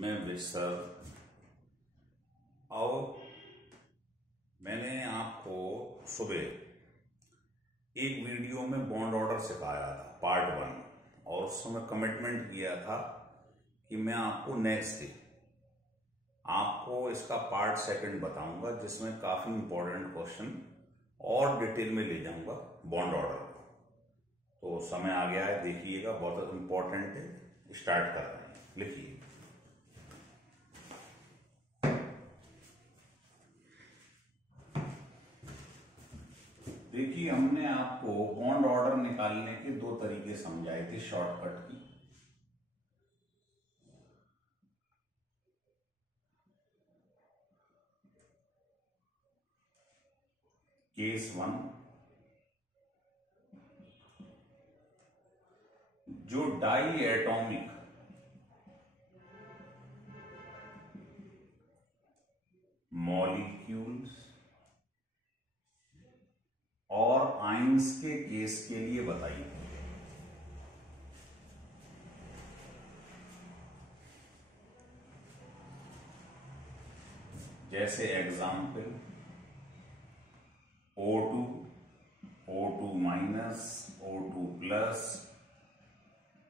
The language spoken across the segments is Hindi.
मैं विसर और मैंने आपको सुबह एक वीडियो में बॉन्ड ऑर्डर सिखाया था पार्ट 1 और उस समय कमिटमेंट किया था कि मैं आपको नेक्स्ट डे आपको इसका पार्ट 2 बताऊंगा जिसमें काफी इंपॉर्टेंट क्वेश्चन और डिटेल में ले जाऊंगा बॉन्ड ऑर्डर को। तो समय आ गया है, देखिएगा, बहुत इंपॉर्टेंट है। स्टार्ट कर रहे हैं, लिखिए। देखिए, हमने आपको बॉन्ड ऑर्डर निकालने के 2 तरीके समझाए थे शॉर्टकट की। केस 1, जो डाई एटॉमिक मॉलिक्यूल्स और आइंस के केस के लिए बताइए। जैसे example O2, O2 minus, O2 plus,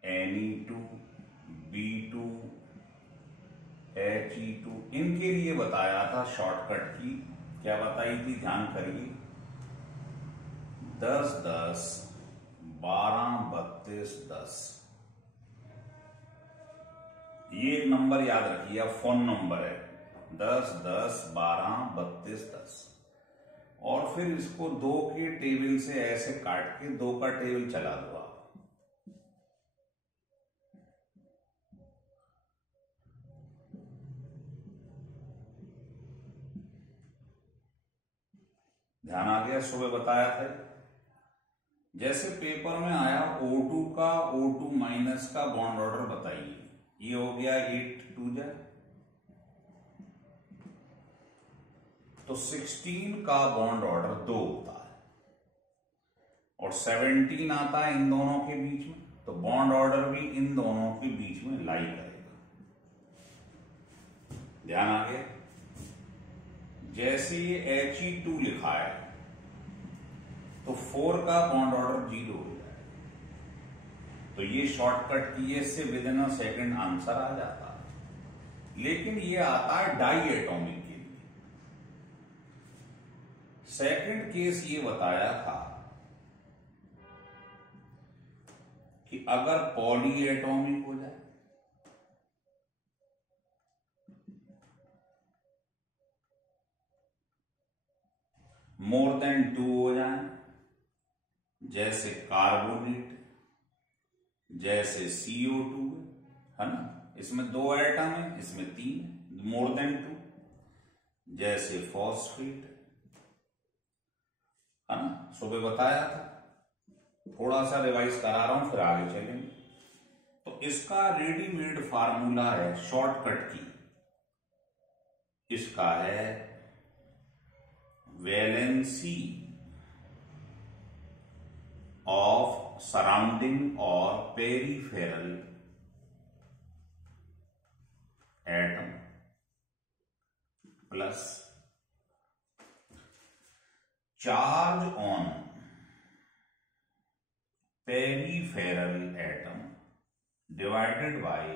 Ne2, B2, He2, इनके लिए बताया था शॉर्टकट की। क्या बताई थी, ध्यान करिए। 10, 10, 12, 32, 10। ये एक नंबर याद रखिए, फोन नंबर है। 10, 10, 12, 32, 10। और फिर इसको 2 के टेबल से ऐसे काट के 2 का टेबल चला दो आप। ध्यान आ गया, सुबह बताया था। जैसे पेपर में आया O2 का O2 माइनस का बॉन्ड ऑर्डर बताइए। ये हो गया 8 2 जा, तो 16 का बॉन्ड ऑर्डर 2 होता है और 17 आता है इन दोनों के बीच में, तो बॉन्ड ऑर्डर भी इन दोनों के बीच में लाई करेगा। ध्यान आ गया। जैसे ये He2 लिखा है तो 4 का बॉन्ड ऑर्डर 0 हो जाएगा। तो ये शॉर्टकट किए से within a second answer आ जाता है। लेकिन ये आता है डाई एटॉमिक के लिए। सेकंड केस ये बताया था कि अगर पॉली एटॉमिक हो जाए, मोर देन 2 हो जाए, जैसे कार्बोनेट, जैसे CO2 है ना, इसमें 2 एटम है, इसमें 3, मोर देन 2, जैसे फॉस्फेट है ना, सुबह बताया था। थोड़ा सा रिवाइज करा रहा हूं, फिर आगे चलेंगे। तो इसका रेडीमेड फार्मूला है शॉर्टकट की। इसका है वैलेंसी ऑफ सराउंडिंग और peripheral atom plus charge on peripheral atom divided by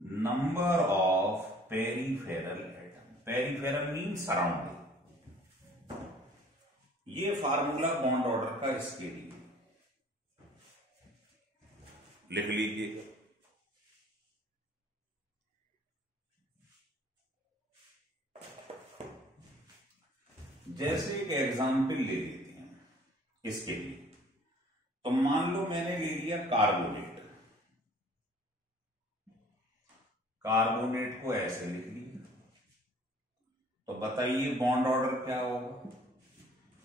number of peripheral atom. Peripheral mean surrounding. ये फार्मूला बॉन्ड ऑर्डर का इसके लिए लिख लीजिए। जैसे एक एग्जाम्पल ले लेते हैं इसके लिए। तो मान लो मैंने ले लिया कार्बोनेट। कार्बोनेट को ऐसे लिख लिया, तो बताइए बॉन्ड ऑर्डर क्या होगा।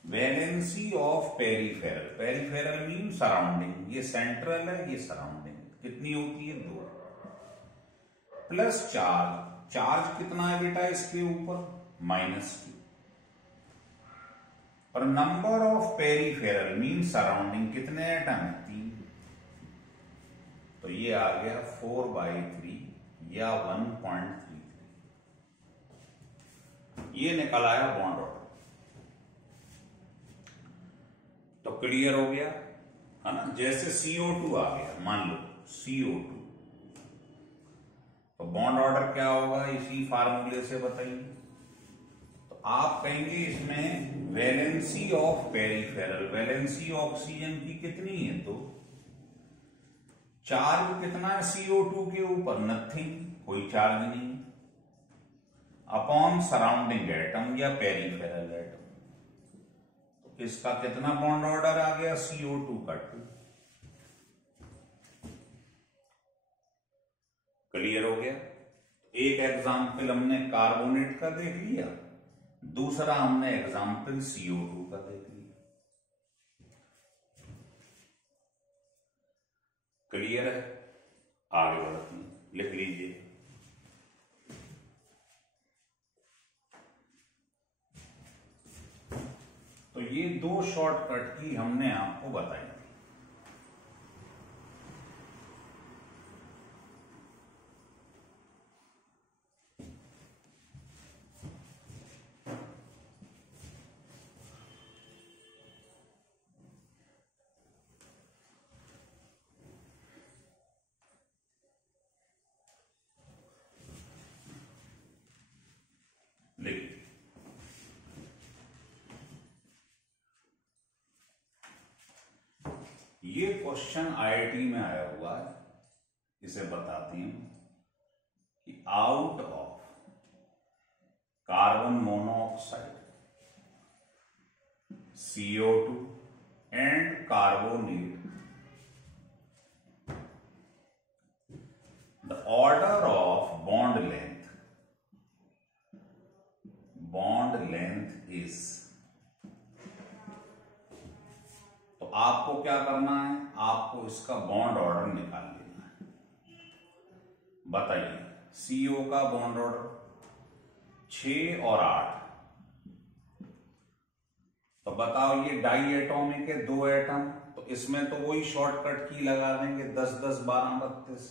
Valency of peripheral, peripheral mean surrounding. ये सेंट्रल है, ये सराउंडिंग। कितनी होती है, 2, प्लस चार्ज। चार्ज कितना है बेटा इसके ऊपर, -2। और number of peripheral mean surrounding, कितने एटम है, 3। तो ये आ गया 4/3 या 1.33 ये निकल आया बॉन्ड ऑर्डर। तो क्लियर हो गया है ना। जैसे CO2 आ गया, मान लो CO2, तो बॉन्ड ऑर्डर क्या होगा इसी फार्मूले से बताइए। तो आप कहेंगे इसमें valency of peripheral, valency oxygen की कितनी है, तो चार्ज कितना है CO2 के ऊपर, नथिंग, कोई चार्ज नहीं, अपॉन सराउंडिंग एटम या पेरिफेरल एटम। तो इसका कितना बॉन्ड ऑर्डर आ गया, CO2 का 2। क्लियर हो गया। एक एग्जाम्पल हमने कार्बोनेट का देख लिया, दूसरा हमने एग्जाम्पल CO2 का देख लिया। क्लियर है, आगे बढ़ते हैं, लिख लीजिए। तो ये 2 शॉर्टकट की हमने आपको बताई। ये क्वेश्चन IIT में आया हुआ है, इसे बताते हैं कि out of carbon monoxide, CO2 and carbonate, the order of bond length is. तो आपको क्या करना है, आपको इसका बॉन्ड ऑर्डर निकाल लेना है। बताइए, CO का बॉन्ड ऑर्डर 6 और 8, तो बताओ ये डाई एटॉमिक है, 2 एटम, तो इसमें तो वही शॉर्टकट की लगा देंगे 10 10 12 32,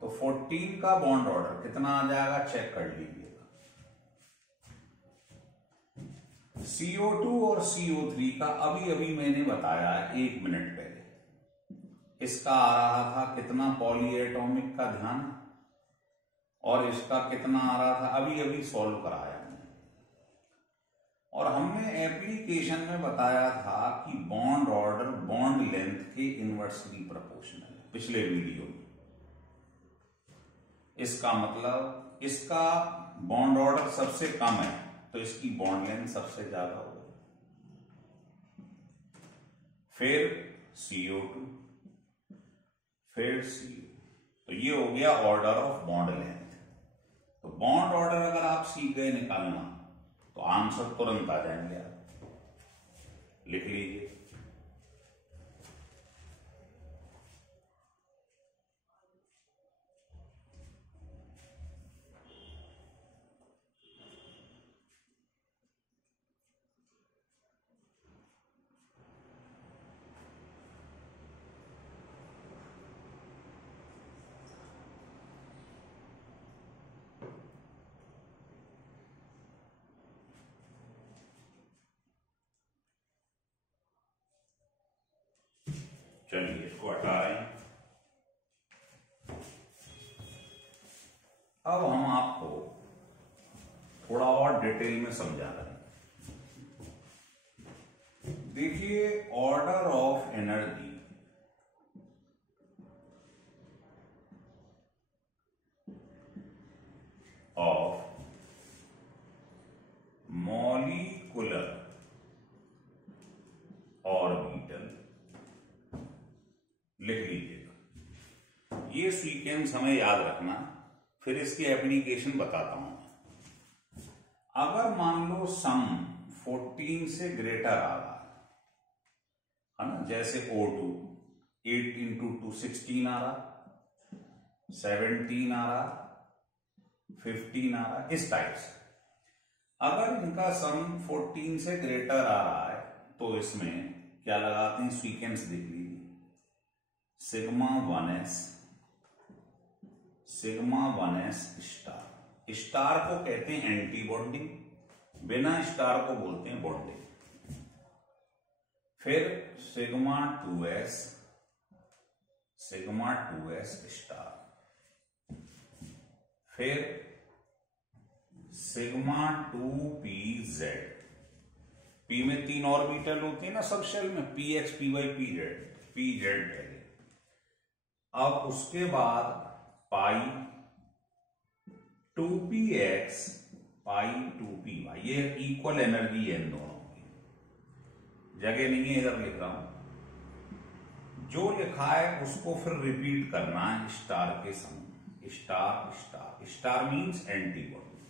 तो 14 का बॉन्ड ऑर्डर कितना आ जाएगा, चेक कर लीजिएगा। CO2 और CO3 का अभी अभी मैंने बताया 1 मिनट पहले, इसका आ रहा था कितना पॉली एटॉमिक का ध्यान, और इसका कितना आ रहा था, अभी अभी सॉल्व कराया हमने। और हमने एप्लीकेशन में बताया था कि बॉन्ड ऑर्डर बॉन्ड लेंथ के इनवर्सली प्रोपोर्शनल है, पिछले वीडियो में। इसका मतलब इसका बॉन्ड ऑर्डर सबसे कम है, तो इसकी बॉन्ड लेंथ सबसे ज्यादा होगी। फिर CO2, फिर CO, तो ये हो गया ऑर्डर ऑफ बॉन्ड लेंथ। तो बॉन्ड ऑर्डर अगर आप सीख गए निकालना तो आंसर तुरंत आ जाएंगे आप, लिख लीजिए। चलिए इसको हटा रहे हैं। अब हम आपको थोड़ा और डिटेल में समझा रहे हैं। देखिए, order of energy of molecular orbital, लिख लीजिएगा। ये सीक्वेंस हमें याद रखना, फिर इसकी एप्लीकेशन बताता हूं। अगर मान लो सम 14 से ग्रेटर आ रहा है ना, जैसे O2 8 × 2 16 आ रहा, 17 आ रहा, 15 आ रहा, इस टाइप से। अगर इनका सम 14 से ग्रेटर आ रहा है तो इसमें क्या लगाते हैं, सीक्वेंस देख लीजिए, sigma 1s, sigma 1s star. Star को कहते हैं एंटी बॉन्डिंग, बिना स्टार को बोलते हैं बॉन्डिंग। फिर सिग्मा 2s स्टार, फिर सिग्मा 2pz। पी में 3 ऑर्बिटल होते हैं ना सब शेल में, px py pz पहले। अब उसके बाद पाई 2px पाई 2py, ये इक्वल एनर्जी है इन दोनों की, जगह नहीं है इधर लिख रहा हूं। जो लिखा है उसको फिर रिपीट करना है स्टार के संग, star star, star means anti bonding,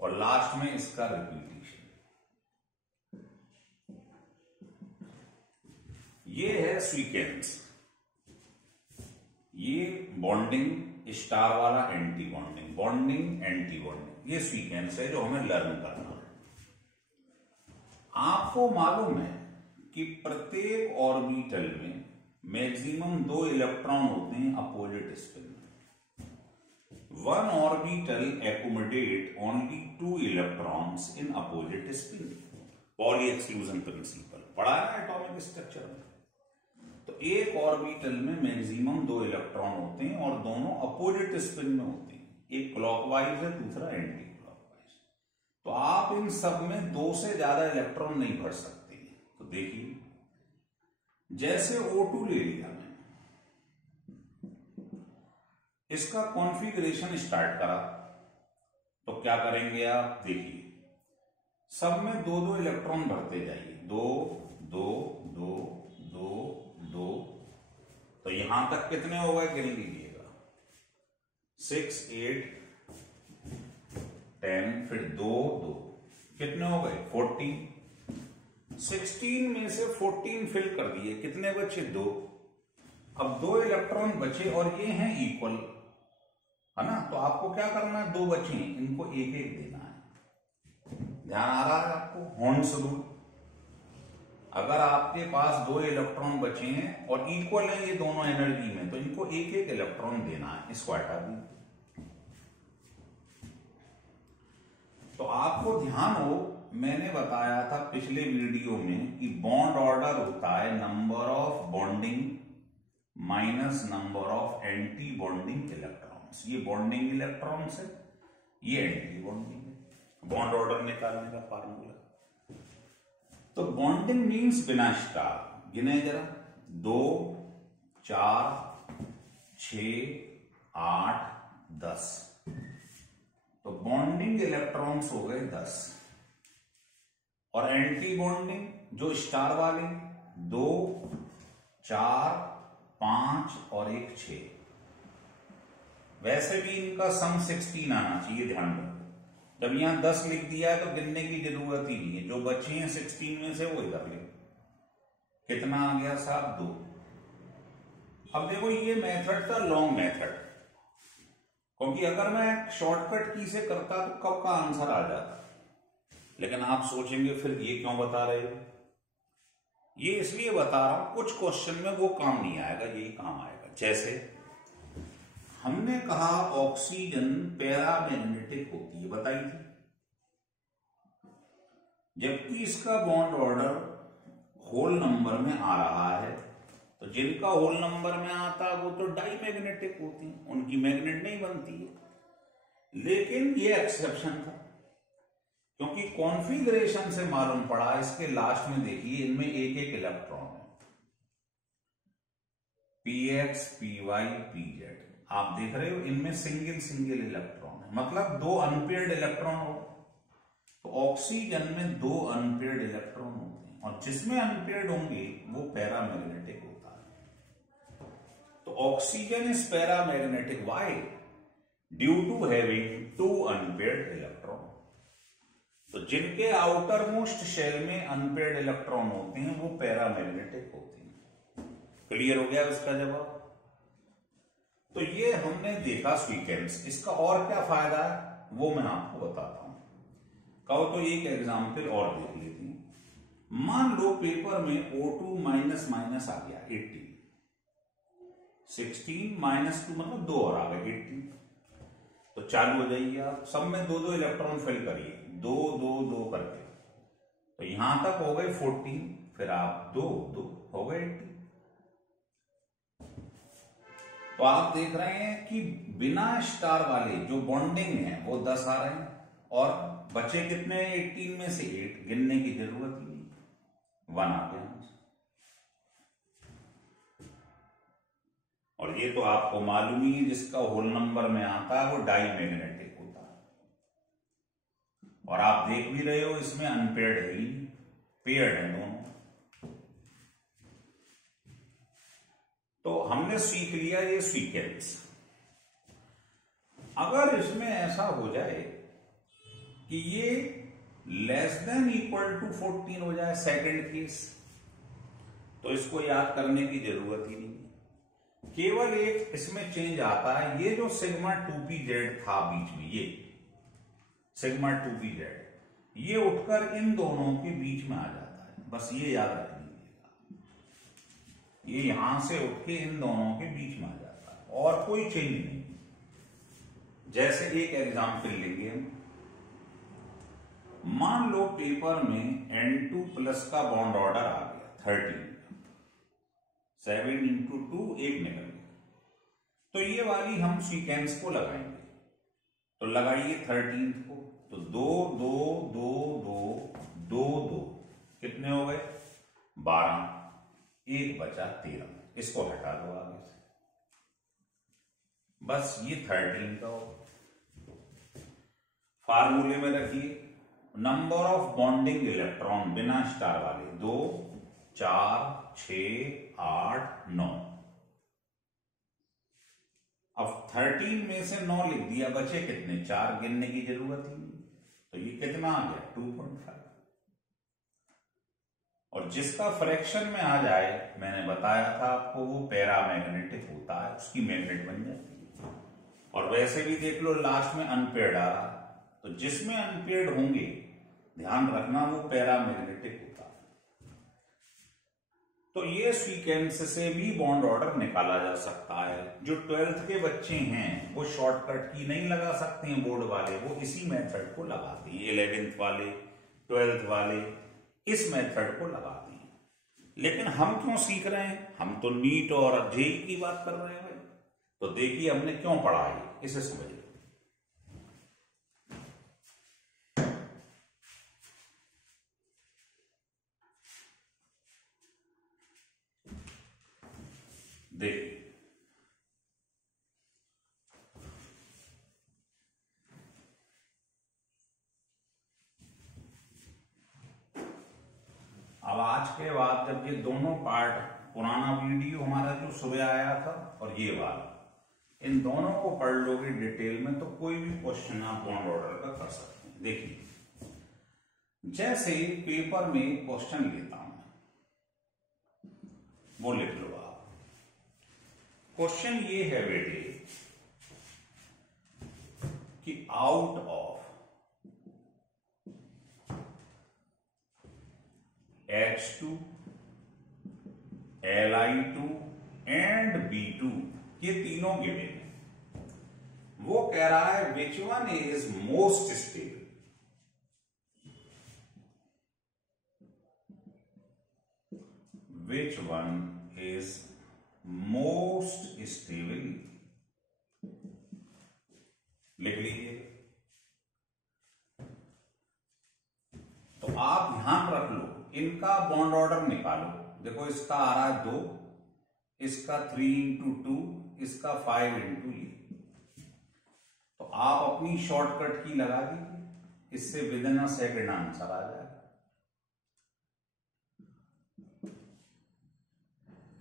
और लास्ट में इसका रिपीटेशन। ये है सीक्वेंस, ये बॉन्डिंग स्टार वाला, anti bonding, bonding anti bonding, ये सीक्वेंस है जो हमें लर्न करना है। आपको मालूम है कि प्रत्येक ऑर्बिटल में मैक्सिमम 2 इलेक्ट्रॉन होते हैं अपोजिट स्पिन में। One orbital accommodate only 2 electrons in opposite spin, poly exclusion principle पढ़ा है एटॉमिक स्ट्रक्चर में। तो एक ऑर्बिटल में मैक्सिमम 2 इलेक्ट्रॉन होते हैं और दोनों अपोजिट स्पिन में होते हैं, एक क्लॉकवाइज है दूसरा एंटी क्लॉकवाइज। तो आप इन सब में 2 से ज्यादा इलेक्ट्रॉन नहीं भर सकते। तो देखिए, जैसे O2 ले लिया मैंने, इसका कॉन्फ़िगरेशन स्टार्ट करा, तो क्या करेंगे आप देखिए, सब में 2-2 इलेक्ट्रॉन भरते जाइए, 2 2 2 2 2, तो यहां तक कितने हो गए गिन लीजिएगा, 6 8 10, फिर 2 2, कितने हो गए 14। 16 में से 14 फिल कर दिए, कितने बचे 2। अब 2 इलेक्ट्रॉन बचे और ये हैं इक्वल, है ना। तो आपको क्या करना है, 2 बचे हैं, इनको एक एक देना है। ध्यान आ रहा है आपको, हॉर्न्स रूल। अगर आपके पास 2 इलेक्ट्रॉन बचे हैं और इक्वल है ये दोनों एनर्जी में, तो इनको एक एक इलेक्ट्रॉन देना है, इसको हटा दीजिए। तो आपको ध्यान हो, मैंने बताया था पिछले वीडियो में कि बॉन्ड ऑर्डर होता है number of bonding minus number of anti bonding electrons. ये बॉन्डिंग इलेक्ट्रॉन्स है, ये एंटी बॉन्डिंग है। बॉन्ड ऑर्डर निकालने का फार्मूला, तो बॉन्डिंग मीन्स बिना स्टार, गिने जरा, 2 4 6 8 10, तो बॉन्डिंग इलेक्ट्रॉन्स हो गए 10। और एंटी बॉन्डिंग जो स्टार वाले 2 4 5 और 1 6। वैसे भी इनका सम 16 आना चाहिए, ध्यान रखो। जब यहां 10 लिख दिया है तो गिनने की जरूरत ही नहीं है, जो बचे हैं 16 में से वो इधर ले। कितना आ गया साहब 2। अब देखो ये मेथड था लॉन्ग मेथड, क्योंकि अगर मैं शॉर्टकट की से करता तो कब का आंसर आ जाता। लेकिन आप सोचेंगे फिर ये क्यों बता रहे हो, ये इसलिए बता रहा हूं, कुछ क्वेश्चन में वो काम नहीं आएगा, यही काम आएगा। जैसे हमने कहा ऑक्सीजन पैरामैग्नेटिक होती है, बताई थी, जबकि इसका बॉन्ड ऑर्डर होल नंबर में आ रहा है। तो जिनका होल नंबर में आता है वो तो डाईमैग्नेटिक होती हैं, उनकी मैग्नेट नहीं बनती है। लेकिन ये एक्सेप्शन था, क्योंकि कॉन्फ़िगरेशन से मालूम पड़ा, इसके लास्ट में देखिए इनमें एक एक इलेक्ट्रॉन है, px py pz। आप देख रहे हो इनमें सिंगल सिंगल इलेक्ट्रॉन है, मतलब 2 अनपेयर्ड इलेक्ट्रॉन हो। तो ऑक्सीजन में 2 अनपेयर्ड इलेक्ट्रॉन होते हैं, और जिसमें अनपेयर्ड होंगे वो पैरामैग्नेटिक होता है। तो oxygen is paramagnetic, why? Due to having 2 unpaired electron. तो जिनके आउटर मोस्ट शेल में अनपेयर्ड इलेक्ट्रॉन होते हैं वो पैरामैग्नेटिक होते हैं। क्लियर हो गया इसका जवाब? तो ये हमने देखा सीक्वेंस, इसका और क्या फायदा है वो मैं आपको बताता हूं। कहो तो एक एग्जाम्पल और देख लेते हैं। मान लो पेपर में O2 माइनस माइनस आ गया 80, 16 माइनस 2 मतलब 2 और आ गए 18। तो चालू हो जाइए आप, सब में 2-2 इलेक्ट्रॉन फिल करिए, 2-2-2 करके। तो यहां तक हो गए 14, फिर आप 2-2 हो गए 18। तो आप देख रहे हैं कि बिना स्टार वाले जो बॉन्डिंग है वो 10 आ रहे हैं, और बचे कितने 18 में से 8, गिनने की जरूरत ही नहीं, 1 आ गया। और ये तो आपको मालूम ही, जिसका होल नंबर में आता है वो डाई मैग्नेटिक होता है। और आप देख भी रहे हो इसमें अनपेयर्ड है ही, पेयर्ड है दोनों। तो हमने सीख लिया ये सीक्वेंस। अगर इसमें ऐसा हो जाए कि ये लेस देन इक्वल टू 14 हो जाए, सेकंड केस, तो इसको याद करने की जरूरत ही नहीं। केवल एक इसमें चेंज आता है, ये जो सिग्मा 2pz था बीच में, ये सिग्मा 2pz, ये उठकर इन दोनों के बीच में आ जाता है। बस ये याद रख लीजिएगा, ये यहां से उठ के इन दोनों के बीच में आ जाता है, और कोई चेंज नहीं। जैसे एक एग्जाम्पल लेंगे हम, मान लो पेपर में N2+ का बॉन्ड ऑर्डर आ गया 13, 7 × 2 1 निकल गया। तो ये वाली हम सीक्वेंस को लगाएंगे। तो लगाइए 13 को, तो 2 2 2 2 2 2 कितने हो गए 12, एक बचा 13, इसको हटा दो आगे से, बस ये 13 का हो। फार्मूले में रखिए, नंबर ऑफ बॉन्डिंग इलेक्ट्रॉन बिना स्टार वाले 2 4 6 8 9। अब 13 में से 9 लिख दिया, बचे कितने 4, गिनने की जरूरत ही नहीं। तो ये कितना आ गया 2.5। और जिसका फ्रैक्शन में आ जाए, मैंने बताया था आपको, वो पैरामैग्नेटिक होता है, उसकी मैग्नेट बन जाती है। और वैसे भी देख लो लास्ट में अनपेयर्ड आ रहा, तो जिसमें अनपेयर्ड होंगे ध्यान रखना वो पैरामैग्नेटिक होता है। तो ये सीक्वेंस से भी बॉन्ड ऑर्डर निकाला जा सकता है। जो 12th के बच्चे हैं वो शॉर्टकट की नहीं लगा सकते हैं बोर्ड वाले, वो इसी मेथड को लगाते हैं। 11th वाले 12th वाले इस मेथड को लगाते हैं। लेकिन हम क्यों सीख रहे हैं, हम तो नीट और जेईई की बात कर रहे हैं भाई। तो देखिए हमने क्यों पढ़ा है, इसे समझिए। देखिए अब आज के बाद जब ये दोनों पार्ट, पुराना वीडियो हमारा जो सुबह आया था और ये वाला, इन दोनों को पढ़ लोगे डिटेल में तो कोई भी क्वेश्चन आप बॉन्ड ऑर्डर का कर सकते हैं। देखिए जैसे पेपर में क्वेश्चन लेता हूं, वो लिख लो आप। क्वेश्चन ये है बेटे कि out of H2, Li2 and B2, ये तीनों गिवन है। वो कह रहा है which one is most stable. Which one is most stable, लिख लीजिए। तो आप ध्यान रख लो, इनका बॉन्ड ऑर्डर निकालो। देखो इसका आ रहा है 2, इसका 3 × 2, इसका 5 × ये। तो आप अपनी शॉर्टकट की लगा दीजिए, इससे within a second answer आ जाएगा।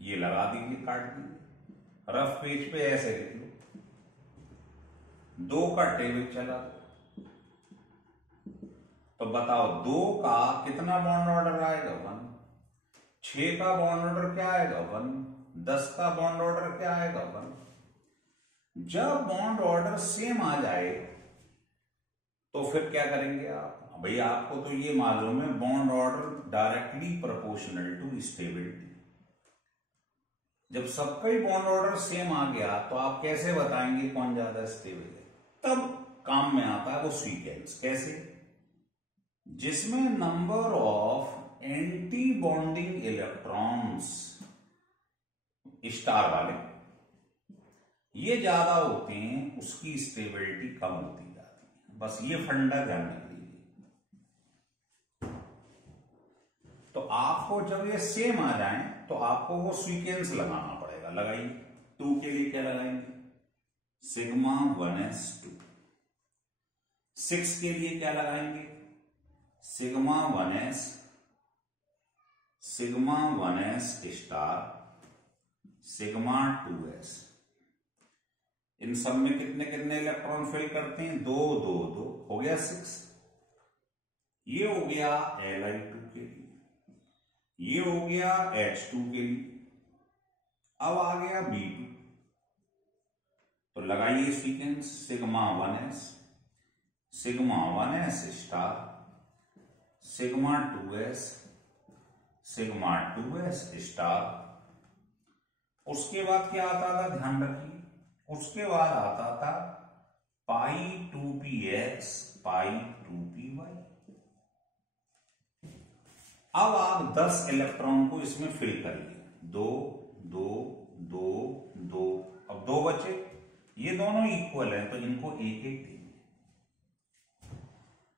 ये लगा दीजिए, काट दीजिए, रफ पेज पे ऐसे लिख लो। 2 का टेबल चला, तो बताओ 2 का कितना बॉन्ड ऑर्डर आएगा 1, 6 का बॉन्ड ऑर्डर क्या आएगा 1, 10 का बॉन्ड ऑर्डर क्या आएगा 1। जब बॉन्ड ऑर्डर सेम आ जाए तो फिर क्या करेंगे आप, भैया आपको तो ये मालूम है bond order directly proportional to stability. जब सबका ही बॉन्ड ऑर्डर सेम आ गया तो आप कैसे बताएंगे कौन ज्यादा स्टेबल है? तब काम में आता है वो सीक्वेंस। कैसे? जिसमें number of anti bonding electrons star वाले ये ज्यादा होते हैं, उसकी स्टेबिलिटी कम होती जाती है। बस ये फंडा ध्यान रख लीजिए। तो आपको जब ये सेम आ जाए तो आपको वो सीक्वेंस लगाना पड़ेगा। लगाइए। 2 के लिए क्या लगाएंगे? Sigma 1s2। 6 के लिए क्या लगाएंगे? Sigma 1s star sigma 2s। इन सब में कितने कितने इलेक्ट्रॉन फिल करते हैं? 2 2 2 हो गया 6। ये हो गया Li2 के लिए, ये हो गया H2 के लिए, अब आ गया B2। तो लगाइए sequence. Sigma 1s star sigma 2s star. उसके बाद क्या आता था? ध्यान रखिए, उसके बाद आता था पाई 2px पाई 2py। अब आप 10 इलेक्ट्रॉन को इसमें फिल करिए। 2 2 2 2, अब 2 बचे। ये दोनों इक्वल है तो इनको एक एक देंगे।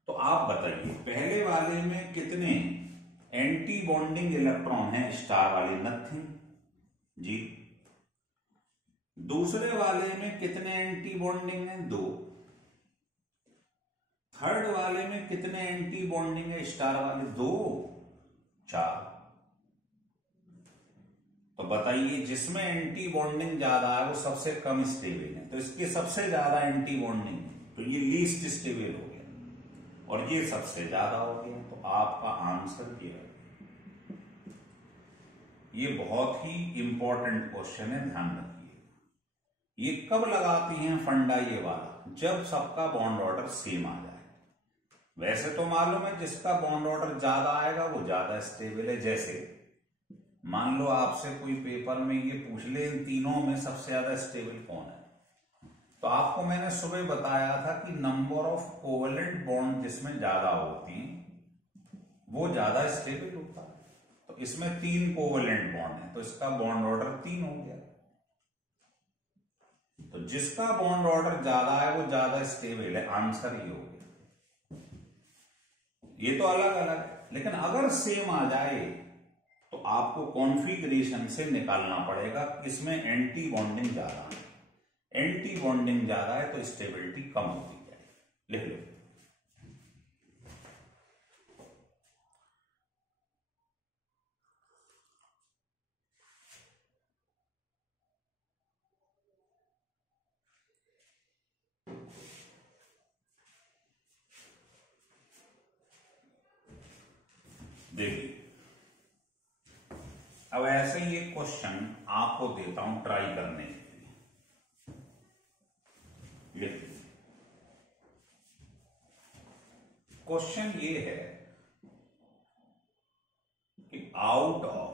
तो आप बताइए पहले वाले में कितने एंटी बॉन्डिंग इलेक्ट्रॉन हैं स्टार वाले? नथिंग जी। दूसरे वाले में कितने एंटी बॉन्डिंग है? 2। थर्ड वाले में कितने एंटी बॉन्डिंग है स्टार वाले? 2 4। तो बताइए जिसमें एंटी बॉन्डिंग ज्यादा है वो सबसे कम स्टेबल है, तो इसके सबसे ज्यादा एंटी बॉन्डिंग है तो ये लीस्ट स्टेबल हो गया, और ये सबसे ज्यादा हो गया। तो आपका आंसर क्या है? ये बहुत ही इंपॉर्टेंट क्वेश्चन है, ध्यान रखिए। ये कब लगाती हैं फंडा? ये वाला जब सबका बॉन्ड ऑर्डर सेम आ जाए। वैसे तो मालूम है जिसका बॉन्ड ऑर्डर ज्यादा आएगा वो ज्यादा स्टेबल है। जैसे मान लो आपसे कोई पेपर में ये पूछ ले इन तीनों में सबसे ज्यादा स्टेबल कौन है, तो आपको मैंने सुबह बताया था कि नंबर ऑफ कोवेलेंट बॉन्ड जिसमें ज्यादा होती हैं वो ज्यादा स्टेबल होता है। तो इसमें 3 कोवेलेंट बॉन्ड है तो इसका बॉन्ड ऑर्डर 3 हो गया। तो जिसका बॉन्ड ऑर्डर ज्यादा है वो ज्यादा स्टेबल है। आंसर ये हो गया। ये तो अलग अलग है, लेकिन अगर सेम आ जाए तो आपको कॉन्फ़िगरेशन से निकालना पड़ेगा इसमें एंटी बॉन्डिंग ज्यादा है। एंटी बॉन्डिंग ज्यादा है तो स्टेबिलिटी कम होती है। लिख लो। देखिए अब ऐसे ही एक क्वेश्चन आपको देता हूं ट्राई करने के लिए। क्वेश्चन ये है कि out of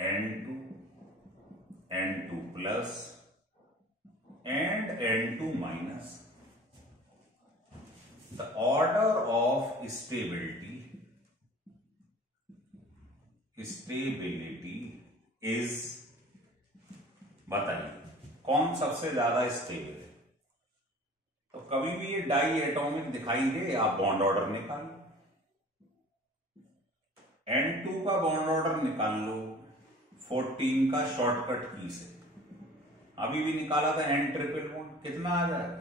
N2 N2 plus and N2 minus the order of stability is, बताइए कौन सबसे ज्यादा स्टेबल है। तो कभी भी ये डाई एटॉमिक दिखाई दे आप बॉन्ड ऑर्डर निकालो। N2 का बॉन्ड ऑर्डर निकाल लो 14 का शॉर्टकट की से। अभी भी निकाला था N ट्रिपल बॉन्ड, कितना आ जाएगा?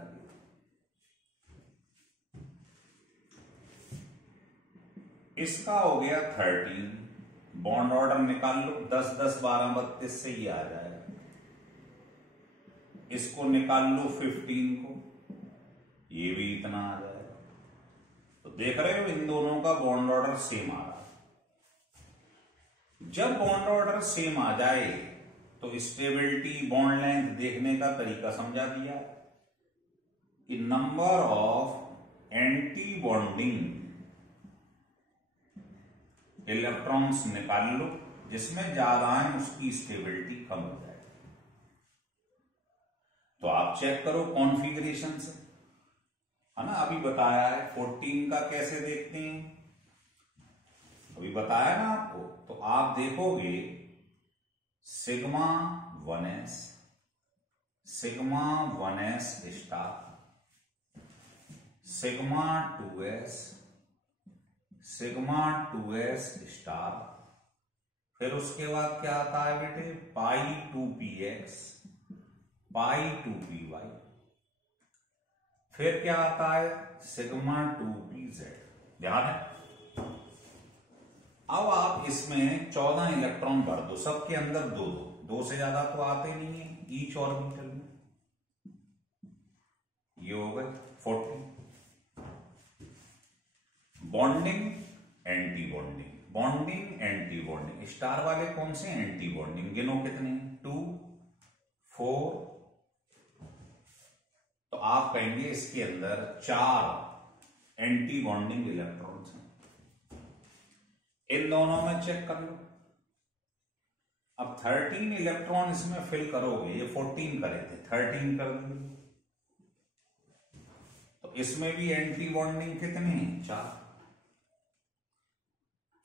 इसका हो गया 13। बॉन्ड ऑर्डर निकाल लो 10 10 12 32 से ही आ जाएगा। इसको निकाल लो 15 को, ये भी इतना आ जाएगा। तो देख रहे हो इन दोनों का बॉन्ड ऑर्डर सेम आ रहा है। जब बॉन्ड ऑर्डर सेम आ जाए तो स्टेबिलिटी बॉन्ड लेंथ देखने का तरीका समझा दिया कि number of anti bonding electrons निकाल लो जिसमें ज्यादा है उसकी स्टेबिलिटी कम हो जाएगी। तो आप चेक करो कॉन्फ़िगरेशन से, है ना। अभी बताया है 14 का कैसे देखते हैं, अभी बताया ना आपको। तो आप देखोगे sigma 1s, sigma 1s star, sigma 2s, sigma 2s star, फिर उसके बाद क्या आता है बेटे, पाई 2px, पाई 2py, फिर क्या आता है सिग्मा 2pz। ध्यान है। अब आप इसमें 14 इलेक्ट्रॉन भर दो, सबके अंदर दो दो, दो से ज्यादा तो आते नहीं है ईच ऑर्बिटल में। ये हो गए 40। Bonding anti bonding, bonding anti bonding, star वाले कौन से एंटी बॉन्डिंग, गिनो कितने, 2 4। तो आप कहेंगे इसके अंदर 4 एंटी बॉन्डिंग इलेक्ट्रॉन्स हैं। इन दोनों में चेक कर लो। अब 13 इलेक्ट्रॉन इसमें फिल करोगे, ये 14 करे थे 13 कर दिए, तो इसमें भी एंटी बॉन्डिंग कितने हैं, 4।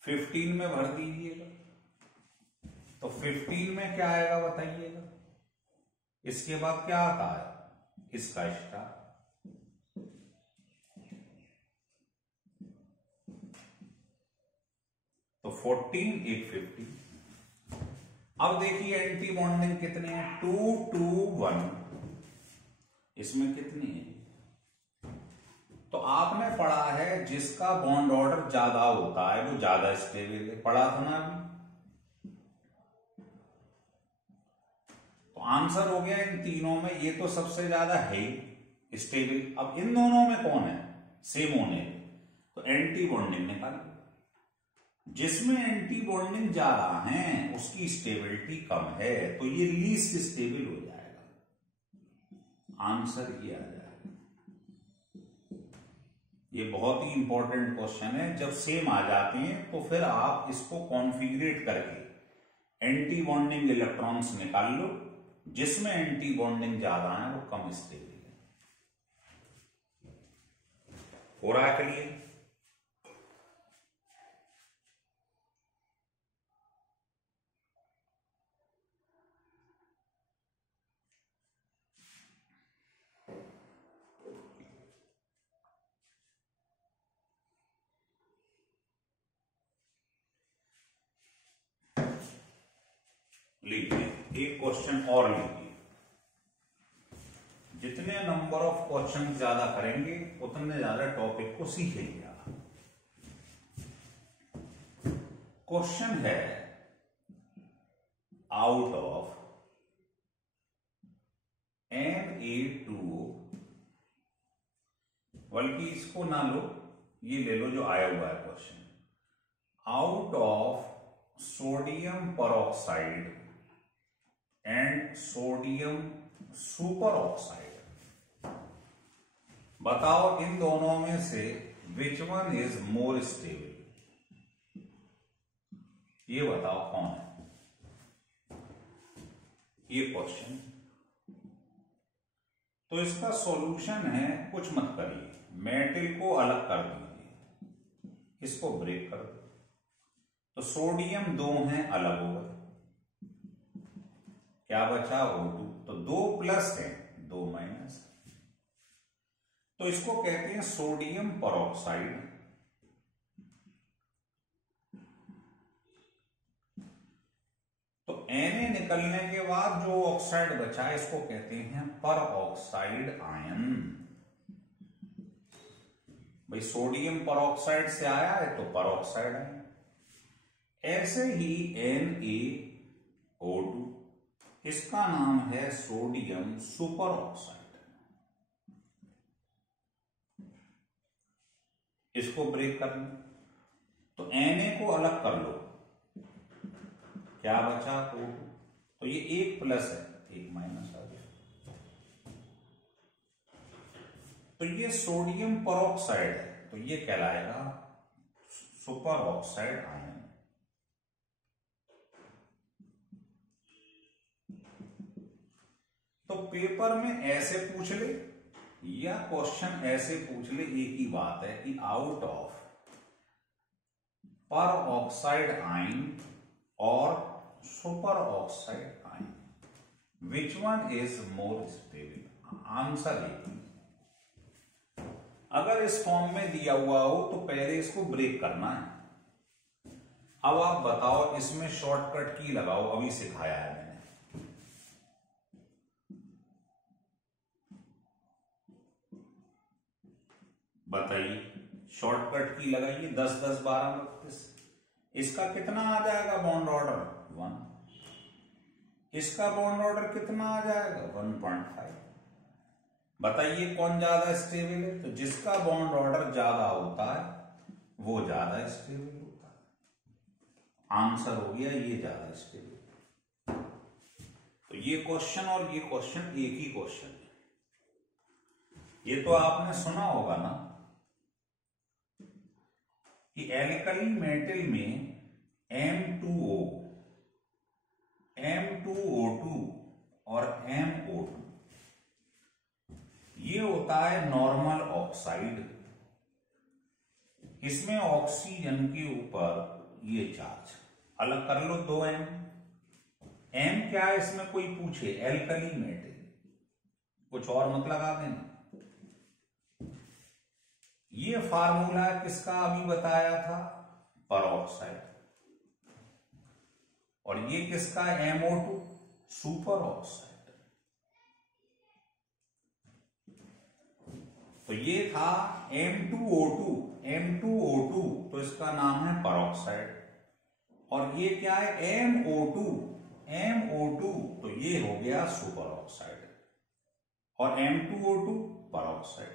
15 में भर दीजिएगा, तो 15 में क्या आएगा बताइएगा। इसके बाद क्या आता है, इसका स्टार। तो 14 एक 50। अब देखिए एंटी बॉन्डिंग कितने हैं, 2 2 1, इसमें कितने हैं। तो आपने पढ़ा है जिसका बॉन्ड ऑर्डर ज्यादा होता है वो ज्यादा स्टेबल है, पढ़ा था ना अभी। तो आंसर हो गया इन तीनों में, ये तो सबसे ज्यादा है ही स्टेबल। अब इन दोनों में कौन है सेम होने, तो एंटी बॉन्डिंग निकाल। जिसमें एंटी बॉन्डिंग ज्यादा है उसकी स्टेबिलिटी कम है, तो ये लीस्ट स्टेबल हो जाएगा, आंसर ये आ जाएगा। ये बहुत ही इंपॉर्टेंट क्वेश्चन है। जब सेम आ जाते हैं तो फिर आप इसको कॉन्फ़िगरेट करके एंटी बॉन्डिंग इलेक्ट्रॉन्स निकाल लो, जिसमें एंटी बॉन्डिंग ज्यादा है वो कम स्टेबल है। हो रहा है क्लियर। लीजिए एक क्वेश्चन और लीजिए। जितने नंबर ऑफ क्वेश्चन ज्यादा करेंगे उतने ज्यादा टॉपिक को सीखेंगे आप। क्वेश्चन है आउट ऑफ Na2O, बल्कि इसको ना लो, ये ले लो जो आया हुआ है question, out of sodium peroxide and sodium super oxide, बताओ इन दोनों में से which one is more stable. ये बताओ कौन है, ये क्वेश्चन। तो इसका सॉल्यूशन है, कुछ मत करिए, मेटल को अलग कर दीजिए, इसको ब्रेक कर दो, तो सोडियम 2 हैं अलग हो गए, क्या बचा O2, तो 2 प्लस है 2 माइनस, तो इसको कहते हैं सोडियम परऑक्साइड। तो Na निकलने के बाद जो ऑक्साइड बचा है इसको कहते हैं पर ऑक्साइड आयन। भाई सोडियम परऑक्साइड से आया है तो पर ऑक्साइड आयन। ऐसे ही NaO2, इसका नाम है सोडियम सुपर ऑक्साइड, इसको ब्रेक कर लो, तो Na को अलग कर लो, क्या बचा O2, तो ये 1 प्लस है 1 माइनस आ गया, तो ये सोडियम परऑक्साइड है, तो ये कहलाएगा सुपर ऑक्साइड आयन। तो पेपर में ऐसे पूछ ले या क्वेश्चन ऐसे पूछ ले, एक ही बात है कि आउट ऑफ पर ऑक्साइड आयन और super oxide ion which one is more stable. Answer है, अगर इस फॉर्म में दिया हुआ हो तो पहले इसको ब्रेक करना है। अब आप बताओ, इसमें शॉर्टकट की लगाओ, अभी सिखाया है मैंने। बताइए, शॉर्टकट की लगाइए, 10 10 12 32। इसका कितना आ जाएगा बॉन्ड ऑर्डर? 1। इसका बॉन्ड ऑर्डर कितना आ जाएगा? 1.5। बताइए कौन ज्यादा स्टेबल है? तो जिसका बॉन्ड ऑर्डर ज्यादा होता है वो ज्यादा स्टेबल होता है। आंसर हो गया, ये ज्यादा स्टेबल। तो ये क्वेश्चन और ये क्वेश्चन एक ही क्वेश्चन है। ये तो आपने सुना होगा ना कि एल्कली मेटल में M2O, M2O2 और MO2 ये होता है नॉर्मल ऑक्साइड। इसमें ऑक्सीजन के ऊपर ये चार्ज, अलग कर लो 2M। M क्या है इसमें कोई पूछे? एल्कली मेटल, कुछ और मत लगा देना। ये फार्मूला किसका अभी बताया था? परऑक्साइड। और ये किसका? MO2, super oxide. तो ये था M2O2, M2O2 तो इसका नाम है परऑक्साइड। और ये क्या है? MO2, MO2 तो ये हो गया सुपर ऑक्साइड। और M2O2 परऑक्साइड।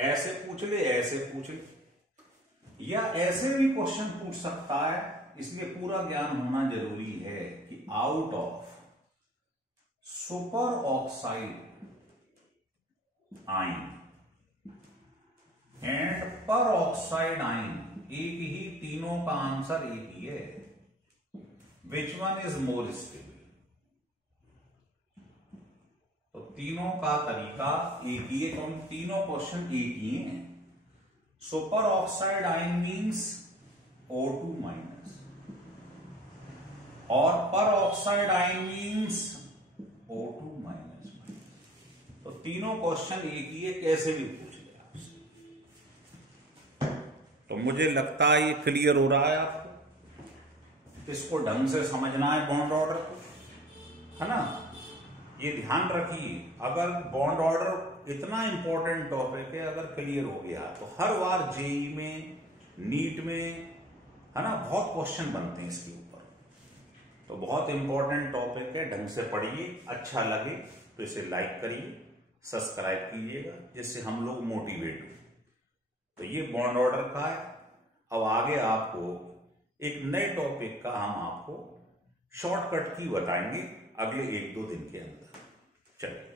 ऐसे पूछ ले, ऐसे पूछ ले, या ऐसे भी क्वेश्चन पूछ सकता है। इसलिए पूरा ज्ञान होना जरूरी है कि out of super oxide ion and पर ऑक्साइड आयन, एक ही, तीनों का आंसर एक ही है। Which one is more stable? तो तीनों का तरीका एक ही है, क्योंकि तीनों क्वेश्चन एक ही हैं। Super oxide ion means O2 minus, और पर oxide ion means O2 minus. तो तीनों क्वेश्चन एक ही है, कैसे भी पूछ ले आपसे। तो मुझे लगता है ये क्लियर हो रहा है आपको। इसको ढंग से समझना है बॉन्ड ऑर्डर को, है ना। ये ध्यान रखिए, अगर बॉन्ड ऑर्डर इतना इंपॉर्टेंट टॉपिक है, अगर क्लियर हो गया तो हर बार जेई में, नीट में, है ना, बहुत क्वेश्चन बनते हैं इसके ऊपर। तो बहुत इंपॉर्टेंट टॉपिक है, ढंग से पढ़िए। अच्छा लगे तो इसे लाइक करिए, सब्सक्राइब कीजिएगा, जिससे हम लोग मोटिवेट हो। तो ये बॉन्ड ऑर्डर का है। अब आगे आपको एक नए टॉपिक का हम आपको शॉर्टकट की बताएंगे अगले 1-2 दिन के अंदर। चलिए।